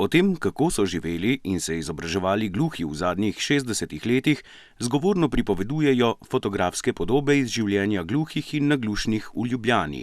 O tem, kako so živeli in se izobraževali gluhi v zadnjih 60 letih, zgovorno pripovedujejo fotografske podobe iz življenja gluhih in naglušnih v Ljubljani.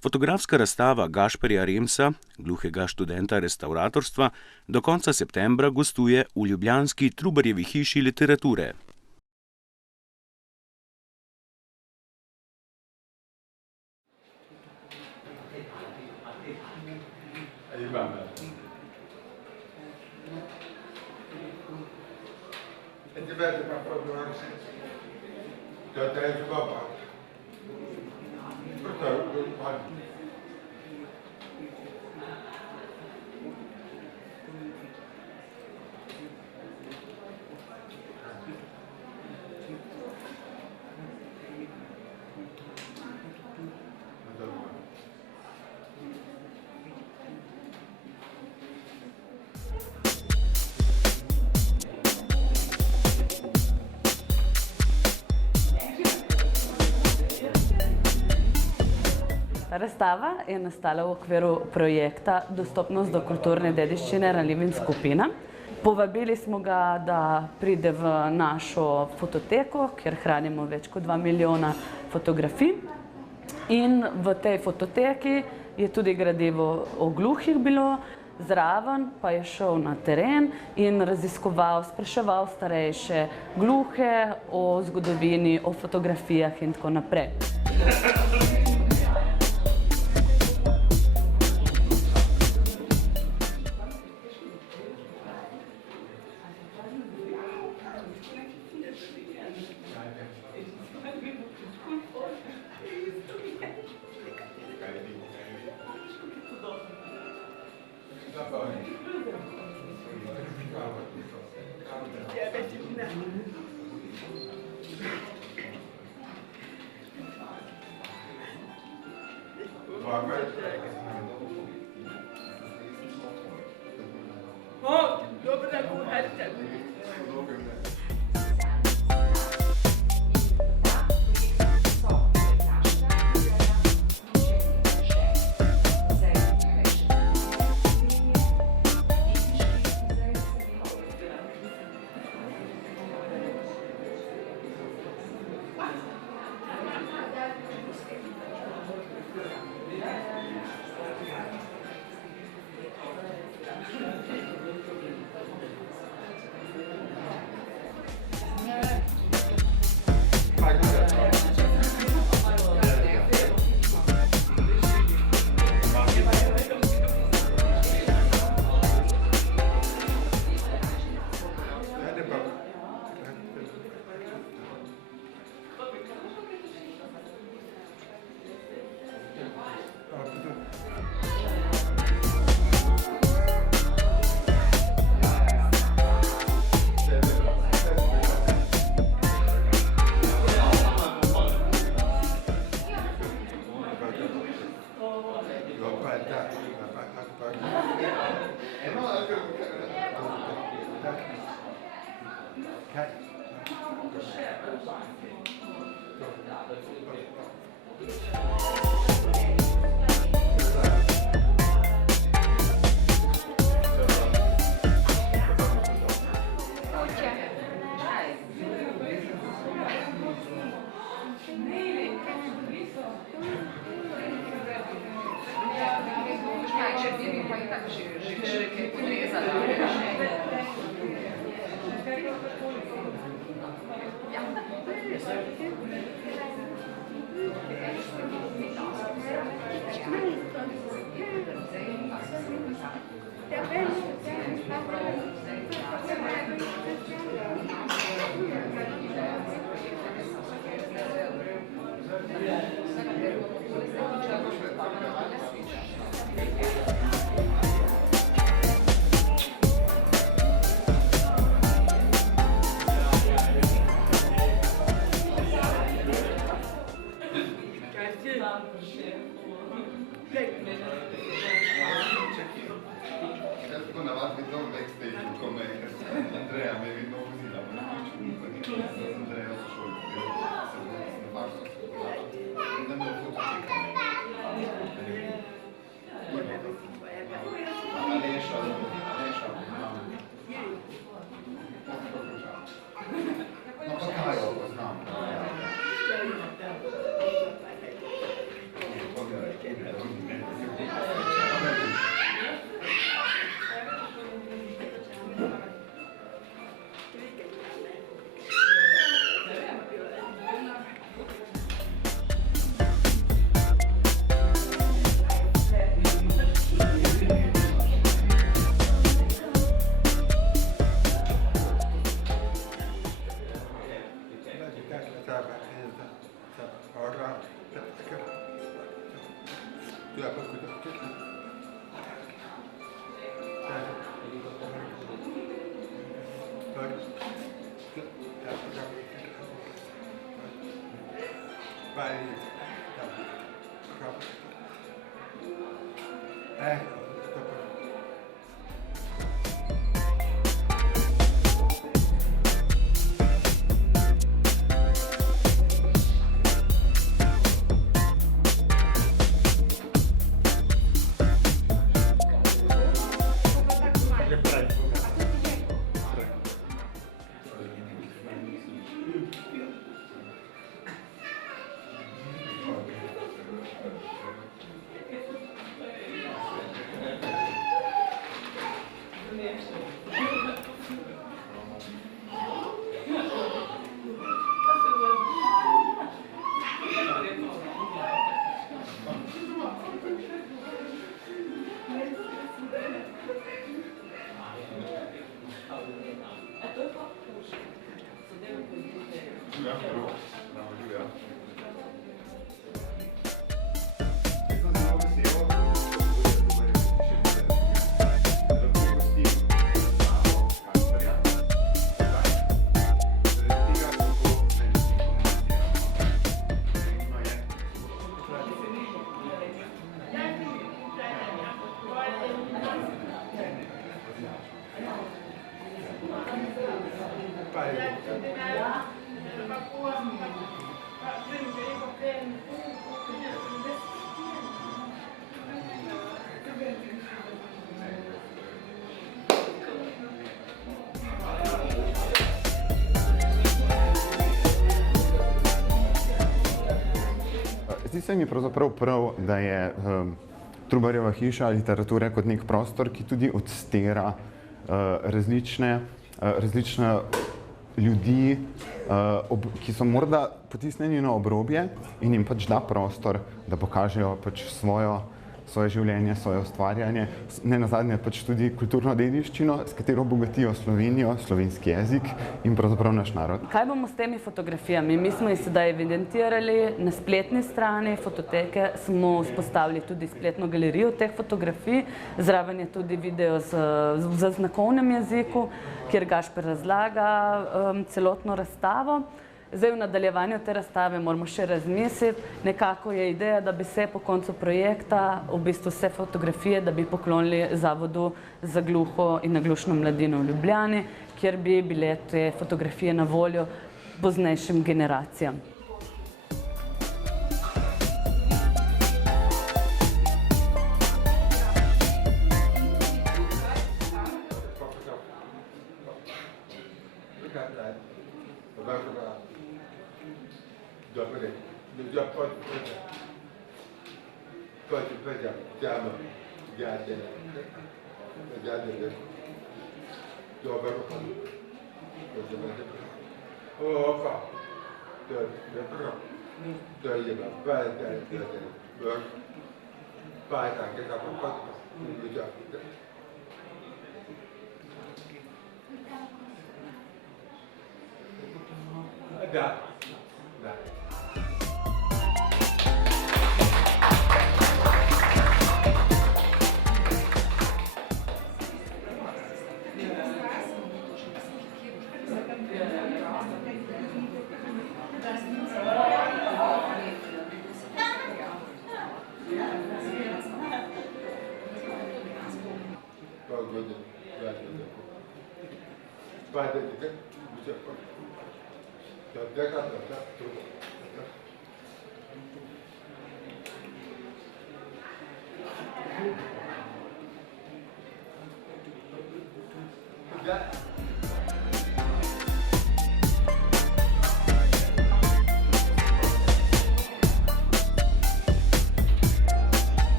Fotografska razstava Gašperja Remsa, gluhega študenta restavratorstva, do konca septembra gostuje v ljubljanski Trubarjevi hiši literature. Razstava je nastala v okviru projekta Dostopnost do kulturne dediščine ranljivim skupinam. Povabili smo ga, da pride v našo fototeko, kjer hranimo več kot 2 milijona fotografij. In v tej fototeki je tudi gradivo o gluhih bilo, zraven pa je šel na teren in raziskoval, spraševal starejše gluhe o zgodovini, o fotografijah in tako naprej. Zdi se mi pravzaprav prav, da je Trubarjeva hiša literature kot nek prostor, ki tudi odstira različne ljudi, ki so morda potisnjeni na obrobje in jim pač da prostor, da pokažejo pač svoje življenje, svoje ustvarjanje, ne nazadnje pač tudi kulturno dediščino, s katero bogatijo Slovenijo, slovenski jezik in pravzaprav naš narod. Kaj bomo s temi fotografijami? Mi smo jih sedaj evidentirali na spletni strani fototeke, smo vzpostavili tudi spletno galerijo teh fotografij, zraven je tudi video v znakovnem jeziku, kjer Gašper razlaga celotno razstavo. Zdaj v nadaljevanju te razstave moramo še razmisliti. Nekako je ideja, da bi se po koncu projekta v bistvu vse fotografije, da bi poklonili Zavodu za gluho in naglušno mladino v Ljubljani, kjer bi bile te fotografije na voljo poznejšim generacijam. Yeah.